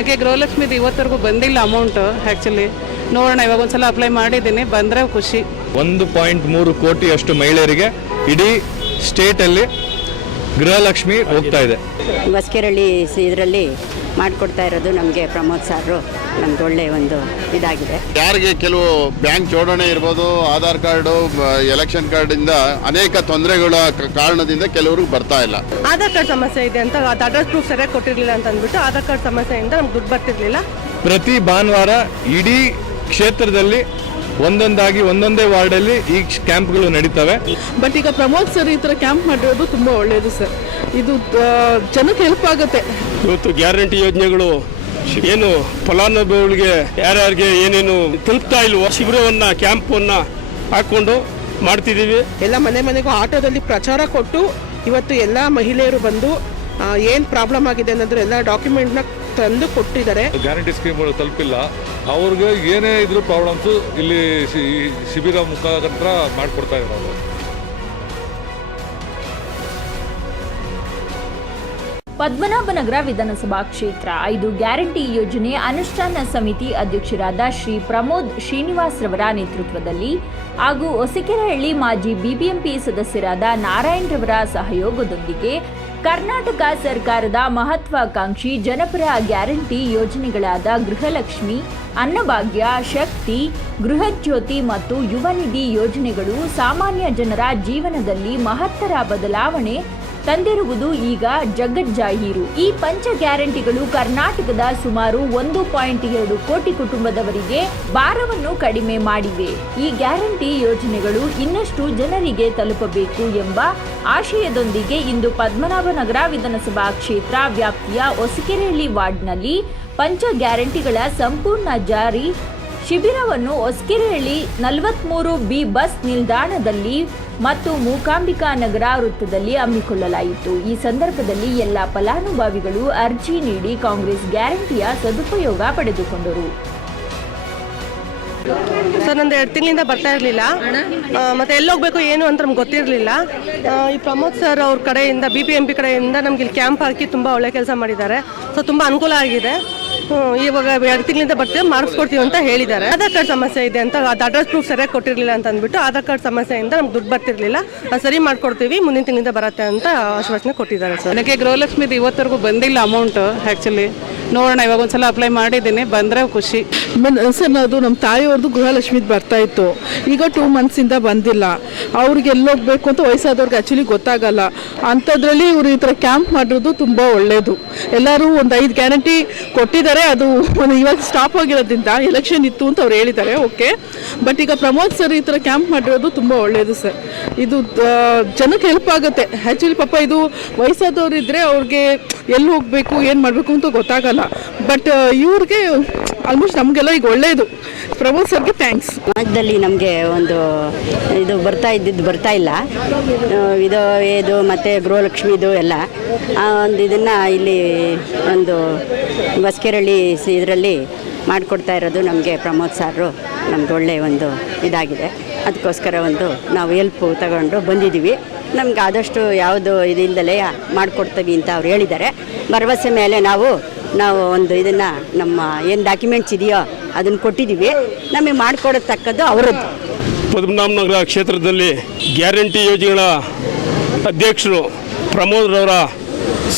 ಅದಕ್ಕೆ ಗೃಹಲಕ್ಷ್ಮಿದು ಇವತ್ತರೆಗೂ ಬಂದಿಲ್ಲ amount actually ನೋಡೋಣ ಇವಾಗ ಒಂದ್ಸಲ ಅಪ್ಲೈ ಮಾಡಿದ್ದೀನಿ ಬಂದರೆ ಖುಷಿ. ಒಂದು ಪಾಯಿಂಟ್ ಮೂರು ಕೋಟಿ ಅಷ್ಟು ಮಹಿಳೆಯರಿಗೆ ಇಡೀ ಸ್ಟೇಟಲ್ಲಿ ಗೃಹಲಕ್ಷ್ಮಿ ಹೋಗ್ತಾ ಇದೆ. ಬಸ್ಕೆರಳ್ಳಿ ಇದರಲ್ಲಿ ಮಾಡಿಕೊಡ್ತಾ ಇರೋದು ನಮಗೆ ಪ್ರಮೋದ್ ಸಾರು. ನಮ್ಗೆ ಒಳ್ಳೆ ಒಂದು ಇದಾಗಿದೆ. ಯಾರಿಗೆ ಕೆಲವು ಬ್ಯಾಂಕ್ ಜೋಡಣೆ ಇರ್ಬೋದು ಆಧಾರ್ ಕಾರ್ಡು ಎಲೆಕ್ಷನ್ ಇಂದ ಅನೇಕ ತೊಂದರೆಗಳ ಕ- ಕಾರಣದಿಂದ ಕೆಲವರು ಬರ್ತಾ ಇಲ್ಲ. ಆಧಾರ್ ಕಾರ್ಡ್ ಸಮಸ್ಯೆ ಇದೆ ಅಂತ ಅದು ಅಡ್ರೆಸ್ ಪ್ರೂಫ್ ಸರಿಯಾಗಿ ಕೊಟ್ಟಿರಲಿಲ್ಲ ಅಂತ ಅಂದ್ಬಿಟ್ಟು ಆಧಾರ್ ಕಾರ್ಡ್ ಸಮಸ್ಯೆಯಿಂದ ನಮ್ಗೆ ದುಡ್ಡು ಬರ್ತಿರ್ಲಿಲ್ಲ. ಪ್ರತಿ ಭಾನುವಾರ ಇಡೀ ಕ್ಷೇತ್ರದಲ್ಲಿ ಒಂದೊಂದಾಗಿ ಒಂದೊಂದೇ ವಾರ್ಡಲ್ಲಿ ಈ ಕ್ಯಾಂಪ್ಗಳು ನಡೀತವೆ. ಬಟ್ ಈಗ ಪ್ರಮೋದ್ ಸರ್ ಈ ಥರ ಕ್ಯಾಂಪ್ ಮಾಡಿರೋದು ತುಂಬ ಒಳ್ಳೆಯದು ಸರ್ ಇದು ಜನಕ್ಕೆ ಹೆಲ್ಪ್ ಆಗುತ್ತೆ. ಇವತ್ತು ಗ್ಯಾರಂಟಿ ಯೋಜನೆಗಳು ಏನು ಫಲಾನುಭವಿಗಳಿಗೆ ಯಾರ್ಯಾರಿಗೆ ಏನೇನು ತಲುಪ್ತಾ ಇಲ್ವೋ ಶಿಬಿರವನ್ನ ಕ್ಯಾಂಪನ್ನು ಹಾಕೊಂಡು ಮಾಡ್ತಿದ್ದೀವಿ. ಎಲ್ಲ ಮನೆ ಮನೆಗೂ ಆಟೋದಲ್ಲಿ ಪ್ರಚಾರ ಕೊಟ್ಟು ಇವತ್ತು ಎಲ್ಲ ಮಹಿಳೆಯರು ಬಂದು ಏನು ಪ್ರಾಬ್ಲಮ್ ಆಗಿದೆ ಅನ್ನೋದ್ರ ಎಲ್ಲ ಡಾಕ್ಯುಮೆಂಟ್ನ ತಂದು ಕೊಟ್ಟಿದ್ದಾರೆ. ಗ್ಯಾರಂಟಿ ಸ್ಕೀಮ್ಗಳು ತಲುಪಿಲ್ಲ. ಅವ್ರಿಗೆ ಏನೇ ಇದ್ರೂ ಪ್ರಾಬ್ಲಮ್ಸ್ ಇಲ್ಲಿ ಶಿಬಿರ ಮುಖಾಂತರ ಮಾಡಿಕೊಡ್ತಾ ಇರೋದು. ಪದ್ಮನಾಭನಗರ ವಿಧಾನಸಭಾ ಕ್ಷೇತ್ರ ಐದು ಗ್ಯಾರಂಟಿ ಯೋಜನೆ ಅನುಷ್ಠಾನ ಸಮಿತಿ ಅಧ್ಯಕ್ಷರಾದ ಶ್ರೀ ಪ್ರಮೋದ್ ಶ್ರೀನಿವಾಸ್ ರವರ ನೇತೃತ್ವದಲ್ಲಿ ಹಾಗೂ ಹೊಸಕೆರೆಹಳ್ಳಿ ಮಾಜಿ ಬಿಬಿಎಂಪಿ ಸದಸ್ಯರಾದ ನಾರಾಯಣ್ ರವರ ಸಹಯೋಗದೊಂದಿಗೆ ಕರ್ನಾಟಕ ಸರ್ಕಾರದ ಮಹತ್ವಾಕಾಂಕ್ಷಿ ಜನಪರ ಗ್ಯಾರಂಟಿ ಯೋಜನೆಗಳಾದ ಗೃಹಲಕ್ಷ್ಮಿ, ಅನ್ನಭಾಗ್ಯ, ಶಕ್ತಿ, ಗೃಹಜ್ಯೋತಿ ಮತ್ತು ಯುವ ನಿಧಿ ಯೋಜನೆಗಳು ಸಾಮಾನ್ಯ ಜನರ ಜೀವನದಲ್ಲಿ ಮಹತ್ತರ ಬದಲಾವಣೆ ತಂದಿರುವುದು ಈಗ ಜಗಜ್ಜಾಹೀರು ಈ ಪಂಚ ಗ್ಯಾರಂಟಿಗಳು ಕರ್ನಾಟಕದ ಸುಮಾರು ಒಂದು ಪಾಯಿಂಟ್ ಎರಡು ಕೋಟಿ ಕುಟುಂಬದವರಿಗೆ ಭಾರವನ್ನು ಕಡಿಮೆ ಮಾಡಿವೆ. ಈ ಗ್ಯಾರಂಟಿ ಯೋಜನೆಗಳು ಇನ್ನಷ್ಟು ಜನರಿಗೆ ತಲುಪಬೇಕು ಎಂಬ ಆಶಯದೊಂದಿಗೆ ಇಂದು ಪದ್ಮನಾಭನಗರ ವಿಧಾನಸಭಾ ಕ್ಷೇತ್ರ ವ್ಯಾಪ್ತಿಯ ಹೊಸಕೆರೆಹಳ್ಳಿ ವಾರ್ಡ್ನಲ್ಲಿ ಪಂಚ ಗ್ಯಾರಂಟಿಗಳ ಸಂಪೂರ್ಣ ಜಾರಿ ಶಿಬಿರವನ್ನು ಹೊಸ್ಕೆರೆಹಳ್ಳಿ ನಲವತ್ಮೂರು ಬಿ ಬಸ್ ನಿಲ್ದಾಣದಲ್ಲಿ ಮತ್ತು ಮೂಕಾಂಬಿಕಾ ನಗರ ವೃತ್ತದಲ್ಲಿ ಹಮ್ಮಿಕೊಳ್ಳಲಾಯಿತು. ಈ ಸಂದರ್ಭದಲ್ಲಿ ಎಲ್ಲ ಫಲಾನುಭವಿಗಳು ಅರ್ಜಿ ನೀಡಿ ಕಾಂಗ್ರೆಸ್ ಗ್ಯಾರಂಟಿಯ ಸದುಪಯೋಗ ಪಡೆದುಕೊಂಡರು. ಸರ್, ನಂದು ಎರಡು ತಿಂಗಳಿಂದ ಬರ್ತಾ ಇರಲಿಲ್ಲ. ಮತ್ತೆ ಎಲ್ಲಿ ಹೋಗ್ಬೇಕು ಏನು ಅಂತ ನಮ್ಗೆ ಗೊತ್ತಿರಲಿಲ್ಲ. ಈ ಪ್ರಮೋದ್ ಸರ್ ಅವ್ರ ಕಡೆಯಿಂದ, ಬಿ ಪಿ ಎಂ ಪಿ ಕಡೆಯಿಂದ ನಮ್ಗೆ ಇಲ್ಲಿ ಕ್ಯಾಂಪ್ ಹಾಕಿ ತುಂಬ ಒಳ್ಳೆ ಕೆಲಸ ಮಾಡಿದ್ದಾರೆ. ಸೊ ತುಂಬ ಅನುಕೂಲ ಆಗಿದೆ. ಇವಾಗ ಎರಡು ತಿಂಗಳಿಂದ ಬರ್ತೀವಿ ಮಾರ್ಕ್ಸ್ ಕೊಡ್ತೀವಿ ಅಂತ ಹೇಳಿದ್ದಾರೆ. ಆಧಾರ್ ಕಾರ್ಡ್ ಸಮಸ್ಯೆ ಇದೆ ಅಂತ ಅದು ಅಡ್ರೆಸ್ ಪ್ರೂಫ್ ಸರಿಯಾಗಿ ಕೊಟ್ಟಿರಲಿಲ್ಲ ಅಂತ ಅಂದ್ಬಿಟ್ಟು ಆಧಾರ್ ಕಾರ್ಡ್ ಸಮಸ್ಯೆಯಿಂದ ನಮ್ಗೆ ದುಡ್ಡು ಬರ್ತಿರ್ಲಿಲ್ಲ. ಅದು ಸರಿ ಮಾಡ್ಕೊಡ್ತೀವಿ ಮುಂದಿನ ತಿಂಗಳಿಂದ ಬರುತ್ತೆ ಅಂತ ಆಶ್ವಾಸನೆ ಕೊಟ್ಟಿದ್ದಾರೆ ಸರ್. ನನಗೆ ಗೃಹಲಕ್ಷ್ಮಿದು ಇವತ್ತರೆಗೂ ಬಂದಿಲ್ಲ ಅಮೌಂಟ್ ಆ್ಯಕ್ಚುಲಿ ನೋಡೋಣ ಇವಾಗ ಒಂದ್ಸಲ ಅಪ್ಲೈ ಮಾಡಿದ್ದೀನಿ ಬಂದರೆ ಖುಷಿ. ಮನ್- ಸರ್ ಅದು ನಮ್ಮ ತಾಯಿಯವ್ರದ್ದು ಗೃಹಲಕ್ಷ್ಮಿದು ಬರ್ತಾ ಇತ್ತು. ಈಗ ಟೂ ಮಂತ್ಸಿಂದ ಬಂದಿಲ್ಲ. ಅವ್ರಿಗೆ ಎಲ್ಲೋಗ್ಬೇಕು ಅಂತ ವಯಸ್ಸಾದವ್ರಿಗೆ ಆ್ಯಕ್ಚುಲಿ ಗೊತ್ತಾಗಲ್ಲ. ಅಂಥದ್ರಲ್ಲಿ ಇವರು ಈ ಥರ ಕ್ಯಾಂಪ್ ಮಾಡಿರೋದು ತುಂಬ ಒಳ್ಳೆಯದು ಎಲ್ಲರೂ ಒಂದು ಐದು ಗ್ಯಾರಂಟಿ ಕೊಟ್ಟಿದ್ದಾರೆ. ಅದು ಒಂದು ಇವಾಗ ಸ್ಟಾಪ್ ಆಗಿರೋದ್ರಿಂದ ಎಲೆಕ್ಷನ್ ಇತ್ತು ಅಂತ ಅವ್ರು ಹೇಳಿದ್ದಾರೆ ಓಕೆ ಬಟ್ ಈಗ ಪ್ರಮೋದ್ ಸರ್ ಈ ಥರ ಕ್ಯಾಂಪ್ ಮಾಡಿರೋದು ತುಂಬ ಒಳ್ಳೆಯದು ಸರ್ ಇದು ಜನಕ್ಕೆ ಹೆಲ್ಪ್ ಆಗುತ್ತೆ. ಆ್ಯಕ್ಚುಲಿ ಪಾಪ ಇದು ವಯಸ್ಸಾದವ್ರು ಇದ್ದರೆ ಅವ್ರಿಗೆ ಎಲ್ಲಿ ಹೋಗಬೇಕು, ಏನು ಮಾಡಬೇಕು ಅಂತ ಗೊತ್ತಾಗಲ್ಲ. ಬಟ್ ಇವ್ರಿಗೆ ಆಲ್ಮೋಸ್ಟ್ ನಮಗೆಲ್ಲ ಈಗ ಒಳ್ಳೆಯದು ಪ್ರಮೋದ್ ಸರ್ಗೆ ಥ್ಯಾಂಕ್ಸ್ ಸಮಾಜದಲ್ಲಿ ನಮಗೆ ಒಂದು ಇದು ಬರ್ತಾ ಇದ್ದಿದ್ದು ಬರ್ತಾ ಇಲ್ಲ. ಇದು ಇದು ಮತ್ತು ಗೃಹಲಕ್ಷ್ಮಿದು ಎಲ್ಲ. ಆ, ಒಂದು ಇದನ್ನು ಇಲ್ಲಿ ಒಂದು ಬಸ್ಕೆರಳ್ಳಿ ಇದರಲ್ಲಿ ಮಾಡಿಕೊಡ್ತಾ ಇರೋದು ನಮಗೆ ಪ್ರಮೋದ್ ಸಾರು. ನಮ್ಗೆ ಒಳ್ಳೆಯ ಒಂದು ಇದಾಗಿದೆ. ಅದಕ್ಕೋಸ್ಕರ ಒಂದು ನಾವು ಹೆಲ್ಪ್ ತಗೊಂಡು ಬಂದಿದ್ದೀವಿ. ನಮ್ಗೆ ಆದಷ್ಟು ಯಾವುದು ಇದಿಲ್ಲದಲೇ ಮಾಡಿಕೊಡ್ತೀವಿ ಅಂತ ಅವ್ರು ಹೇಳಿದ್ದಾರೆ. ಭರವಸೆ ಮೇಲೆ ನಾವು ನಾವು ಒಂದು ಇದನ್ನು ನಮ್ಮ ಏನು ಡಾಕ್ಯುಮೆಂಟ್ಸ್ ಇದೆಯೋ ಅದನ್ನು ಕೊಟ್ಟಿದ್ದೀವಿ ನಮಗೆ ಮಾಡಿಕೊಡತಕ್ಕದ್ದು ಅವರದ್ದು. ಪದ್ಮನಾಭನಗರ ಕ್ಷೇತ್ರದಲ್ಲಿ ಗ್ಯಾರಂಟಿ ಯೋಜನೆಗಳ ಅಧ್ಯಕ್ಷರು ಪ್ರಮೋದ್ರವರ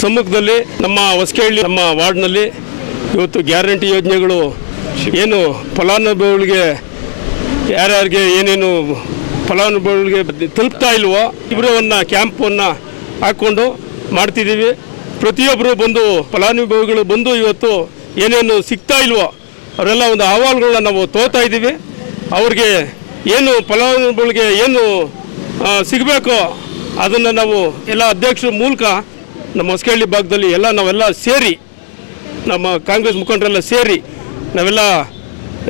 ಸಮ್ಮುಖದಲ್ಲಿ ನಮ್ಮ ಹೊಸಕೇಳಿ ನಮ್ಮ ವಾರ್ಡ್ನಲ್ಲಿ ಇವತ್ತು ಗ್ಯಾರಂಟಿ ಯೋಜನೆಗಳು ಏನು ಫಲಾನುಭವಿಗಳಿಗೆ ಯಾರ್ಯಾರಿಗೆ ಏನೇನು ಫಲಾನುಭವಿಗಳಿಗೆ ತಲುಪ್ತಾ ಇಲ್ವೋ ಇಬ್ಬರವನ್ನು ಕ್ಯಾಂಪನ್ನು ಹಾಕ್ಕೊಂಡು ಮಾಡ್ತಿದ್ದೀವಿ. ಪ್ರತಿಯೊಬ್ಬರು ಬಂದು ಫಲಾನುಭವಿಗಳು ಬಂದು ಇವತ್ತು ಏನೇನು ಸಿಗ್ತಾ ಇಲ್ವೋ ಅವರೆಲ್ಲ ಒಂದು ಅಹವಾಲುಗಳನ್ನ ನಾವು ತೋತಾ ಇದ್ದೀವಿ. ಅವ್ರಿಗೆ ಏನು ಫಲಾನುಭವಿಗಳಿಗೆ ಏನು ಸಿಗಬೇಕೋ ಅದನ್ನು ನಾವು ಎಲ್ಲ ಅಧ್ಯಕ್ಷರ ಮೂಲಕ ನಮ್ಮ ಹೊಸಕಳ್ಳಿ ಭಾಗದಲ್ಲಿ ಎಲ್ಲ ನಾವೆಲ್ಲ ಸೇರಿ, ನಮ್ಮ ಕಾಂಗ್ರೆಸ್ ಮುಖಂಡರೆಲ್ಲ ಸೇರಿ ನಾವೆಲ್ಲ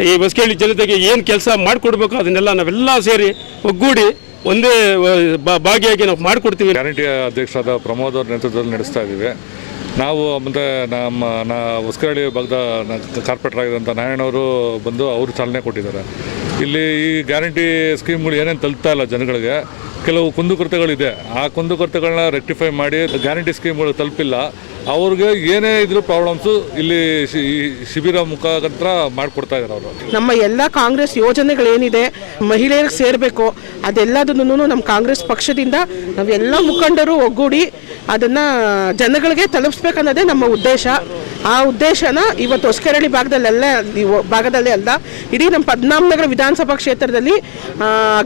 ಈ ಹೊಸಕಳ್ಳಿ ಜನತೆಗೆ ಏನು ಕೆಲಸ ಮಾಡಿಕೊಡ್ಬೇಕು ಅದನ್ನೆಲ್ಲ ನಾವೆಲ್ಲ ಸೇರಿ ಒಗ್ಗೂಡಿ ಒಂದೇ ಭಾಗಿಯಾಗಿ ನಾವು ಮಾಡಿಕೊಡ್ತೀವಿ. ಗ್ಯಾರಂಟಿ ಅಧ್ಯಕ್ಷರಾದ ಪ್ರಮೋದ್ ಅವರ ನೇತೃತ್ವದಲ್ಲಿ ನಡೆಸ್ತಾ ಇದ್ದೀವಿ. ನಾವು ಮತ್ತು ನಮ್ಮ, ನಾ ಹೊಸಕರಳ್ಳಿ ಭಾಗದ ಕಾರ್ಪೊರೇಟರ್ ನಾರಾಯಣ ನಾರಾಯಣವರು ಬಂದು ಅವರು ಚಾಲನೆ ಕೊಟ್ಟಿದ್ದಾರೆ. ಇಲ್ಲಿ ಈ ಗ್ಯಾರಂಟಿ ಸ್ಕೀಮ್ಗಳು ಏನೇನು ತಲುಪ್ತಾ ಇಲ್ಲ ಜನಗಳಿಗೆ, ಕೆಲವು ಕುಂದುಕೊರತೆಗಳಿದೆ ಆ ಕುಂದುಕೊರತೆಗಳನ್ನ ರೆಕ್ಟಿಫೈ ಮಾಡಿ ಗ್ಯಾರಂಟಿ ಸ್ಕೀಮ್ಗಳು ತಲುಪಿಲ್ಲ. ಅವ್ರಿಗೆ ಏನೇ ಇದ್ರೂ ಪ್ರಾಬ್ಲಮ್ಸು ಇಲ್ಲಿ ಶಿಬಿರ ಮುಖಾಂತರ ಮಾಡಿಕೊಡ್ತಾ ಇದ್ದಾರೆ ಅವರು. ನಮ್ಮ ಎಲ್ಲ ಕಾಂಗ್ರೆಸ್ ಯೋಜನೆಗಳೇನಿದೆ ಮಹಿಳೆಯರಿಗೆ ಸೇರಬೇಕು ಅದೆಲ್ಲದನ್ನು ನಮ್ಮ ಕಾಂಗ್ರೆಸ್ ಪಕ್ಷದಿಂದ ನಾವೆಲ್ಲ ಮುಖಂಡರು ಒಗ್ಗೂಡಿ ಅದನ್ನು ಜನಗಳಿಗೆ ತಲುಪಿಸ್ಬೇಕನ್ನೋದೇ ನಮ್ಮ ಉದ್ದೇಶ. ಆ ಉದ್ದೇಶನ ಇವತ್ತು ಹೊಸಕೆರಳಿ ಭಾಗದಲ್ಲೆಲ್ಲ ಭಾಗದಲ್ಲಿ ಅಲ್ಲ ಇಡೀ ನಮ್ಮ ಪದ್ಮನಾಭನಗರ ವಿಧಾನಸಭಾ ಕ್ಷೇತ್ರದಲ್ಲಿ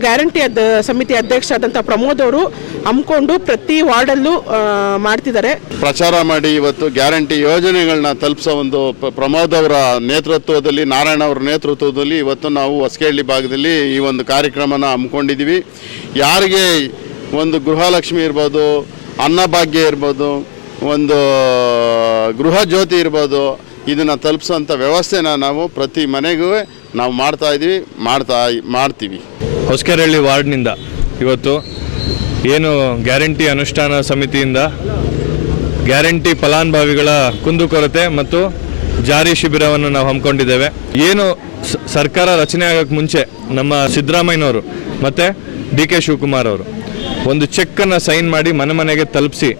ಗ್ಯಾರಂಟಿ ಅದ್, ಸಮಿತಿ ಅಧ್ಯಕ್ಷರಾದಂಥ ಪ್ರಮೋದ್ ಅವರು ಹಮ್ಮಿಕೊಂಡು ಪ್ರತಿ ವಾರ್ಡಲ್ಲೂ ಮಾಡ್ತಿದ್ದಾರೆ. ಪ್ರಚಾರ ಮಾಡಿ ಇವತ್ತು ಗ್ಯಾರಂಟಿ ಯೋಜನೆಗಳನ್ನ ತಲುಪಿಸೋ ಒಂದು ಪ್ರಮೋದ್ ಅವರ ನೇತೃತ್ವದಲ್ಲಿ, ನಾರಾಯಣ ಅವರ ನೇತೃತ್ವದಲ್ಲಿ ಇವತ್ತು ನಾವು ಹೊಸಕೇಳ್ಳಿ ಭಾಗದಲ್ಲಿ ಈ ಒಂದು ಕಾರ್ಯಕ್ರಮನ ಹಮ್ಮಿಕೊಂಡಿದ್ದೀವಿ. ಯಾರಿಗೆ ಒಂದು ಗೃಹಲಕ್ಷ್ಮಿ ಇರ್ಬೋದು ಅನ್ನಭಾಗ್ಯ ಇರ್ಬೋದು, ಒಂದು ಗೃಹ ಜ್ಯೋತಿ ಇರ್ಬೋದು, ಇದನ್ನು ತಲುಪಿಸೋಂಥ ವ್ಯವಸ್ಥೆನ ನಾವು ಪ್ರತಿ ಮನೆಗೂ ನಾವು ಮಾಡ್ತಾ ಇದ್ದೀವಿ ಮಾಡ್ತಾ, ಮಾಡ್ತೀವಿ. ಹೊಸಕೆರಳ್ಳಿ ವಾರ್ಡ್ನಿಂದ ಇವತ್ತು ಏನು ಗ್ಯಾರಂಟಿ ಅನುಷ್ಠಾನ ಸಮಿತಿಯಿಂದ ಗ್ಯಾರಂಟಿ ಫಲಾನುಭವಿಗಳ ಕುಂದುಕೊರತೆ ಮತ್ತು ಜಾರಿ ಶಿಬಿರವನ್ನು ನಾವು ಹಮ್ಮಿಕೊಂಡಿದ್ದೇವೆ. ಏನು ಸರ್ಕಾರ ರಚನೆ ಆಗೋಕ್ಕೆ ಮುಂಚೆ ನಮ್ಮ ಸಿದ್ದರಾಮಯ್ಯನವರು ಮತ್ತು ಡಿ ಕೆ ಶಿವಕುಮಾರ್ ಅವರು ಒಂದು ಚೆಕ್ಕನ್ನು ಸೈನ್ ಮಾಡಿ ಮನೆ ಮನೆಗೆ ತಲುಪಿಸಿ.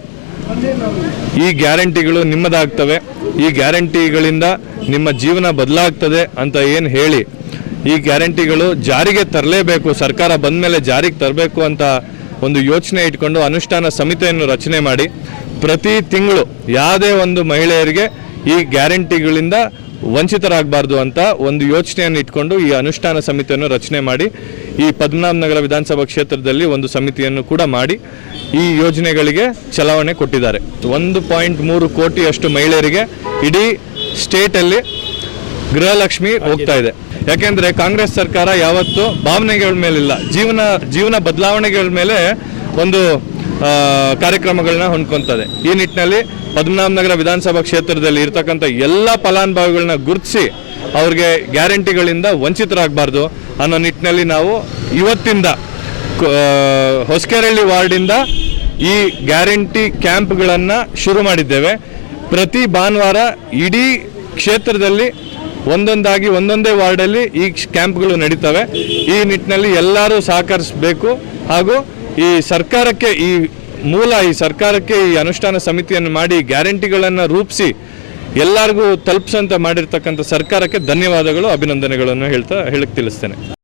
ಈ ಗ್ಯಾರಂಟಿಗಳು ನಿಮ್ಮದಾಗ್ತವೆ. ಈ ಗ್ಯಾರಂಟಿಗಳಿಂದ ನಿಮ್ಮ ಜೀವನ ಬದಲಾಗ್ತದೆ ಅಂತ ಏನು ಹೇಳಿ. ಈ ಗ್ಯಾರಂಟಿಗಳು ಜಾರಿಗೆ ತರಲೇಬೇಕು, ಸರ್ಕಾರ ಬಂದ ಮೇಲೆ ಜಾರಿಗೆ ತರಬೇಕು ಅಂತ ಒಂದು ಯೋಚನೆ ಇಟ್ಕೊಂಡು ಅನುಷ್ಠಾನ ಸಮಿತಿಯನ್ನು ರಚನೆ ಮಾಡಿ. ಪ್ರತಿ ತಿಂಗಳು ಯಾವುದೇ ಒಂದು ಮಹಿಳೆಯರಿಗೆ ಈ ಗ್ಯಾರಂಟಿಗಳಿಂದ ವಂಚಿತರಾಗಬಾರ್ದು ಅಂತ ಒಂದು ಯೋಚನೆಯನ್ನು ಇಟ್ಕೊಂಡು ಈ ಅನುಷ್ಠಾನ ಸಮಿತಿಯನ್ನು ರಚನೆ ಮಾಡಿ, ಈ ಪದ್ಮನಾಭನಗರ ವಿಧಾನಸಭಾ ಕ್ಷೇತ್ರದಲ್ಲಿ ಒಂದು ಸಮಿತಿಯನ್ನು ಕೂಡ ಮಾಡಿ ಈ ಯೋಜನೆಗಳಿಗೆ ಚಲಾವಣೆ ಕೊಟ್ಟಿದ್ದಾರೆ. ಒಂದು ಪಾಯಿಂಟ್ ಮೂರು ಕೋಟಿಯಷ್ಟು ಮಹಿಳೆಯರಿಗೆ ಇಡೀ ಸ್ಟೇಟಲ್ಲಿ ಗೃಹಲಕ್ಷ್ಮಿ ಹೋಗ್ತಾ ಇದೆ. ಯಾಕೆಂದರೆ ಕಾಂಗ್ರೆಸ್ ಸರ್ಕಾರ ಯಾವತ್ತು ಭಾವನೆಗಳ ಮೇಲಿಲ್ಲ. ಜೀವನ ಜೀವನ ಬದಲಾವಣೆಗಳ ಮೇಲೆ ಒಂದು ಕಾರ್ಯಕ್ರಮಗಳನ್ನ ಹೊಂದ್ಕೊಂತದೆ. ಈ ನಿಟ್ಟಿನಲ್ಲಿ ಪದ್ಮನಾಭನಗರ ವಿಧಾನಸಭಾ ಕ್ಷೇತ್ರದಲ್ಲಿ ಇರ್ತಕ್ಕಂಥ ಎಲ್ಲ ಫಲಾನುಭವಿಗಳನ್ನ ಗುರುತಿಸಿ ಅವ್ರಿಗೆ ಗ್ಯಾರಂಟಿಗಳಿಂದ ವಂಚಿತರಾಗಬಾರ್ದು ಅನ್ನೋ ನಿಟ್ಟಿನಲ್ಲಿ ನಾವು ಇವತ್ತಿಂದ ಹೊಸಕೆರಳ್ಳಿ ವಾರ್ಡಿಂದ ಈ ಗ್ಯಾರಂಟಿ ಕ್ಯಾಂಪ್ಗಳನ್ನು ಶುರು ಮಾಡಿದ್ದೇವೆ. ಪ್ರತಿ ಭಾನುವಾರ ಇಡೀ ಕ್ಷೇತ್ರದಲ್ಲಿ ಒಂದೊಂದಾಗಿ ಒಂದೊಂದೇ ವಾರ್ಡಲ್ಲಿ ಈ ಕ್ಯಾಂಪ್ಗಳು ನಡೀತವೆ. ಈ ನಿಟ್ಟಿನಲ್ಲಿ ಎಲ್ಲರೂ ಸಹಕರಿಸಬೇಕು ಹಾಗೂ ಈ ಸರ್ಕಾರಕ್ಕೆ ಈ ಮೂಲ, ಈ ಸರ್ಕಾರಕ್ಕೆ ಈ ಅನುಷ್ಠಾನ ಸಮಿತಿಯನ್ನು ಮಾಡಿ ಗ್ಯಾರಂಟಿಗಳನ್ನು ರೂಪಿಸಿ ಎಲ್ಲರಿಗೂ ತಲುಪಿಸಂತ ಮಾಡಿರ್ತಕ್ಕಂಥ ಸರ್ಕಾರಕ್ಕೆ ಧನ್ಯವಾದಗಳು, ಅಭಿನಂದನೆಗಳನ್ನು ಹೇಳ್ತಾ ಹೇಳಕ್ಕೆ ತಿಳಿಸ್ತೇನೆ.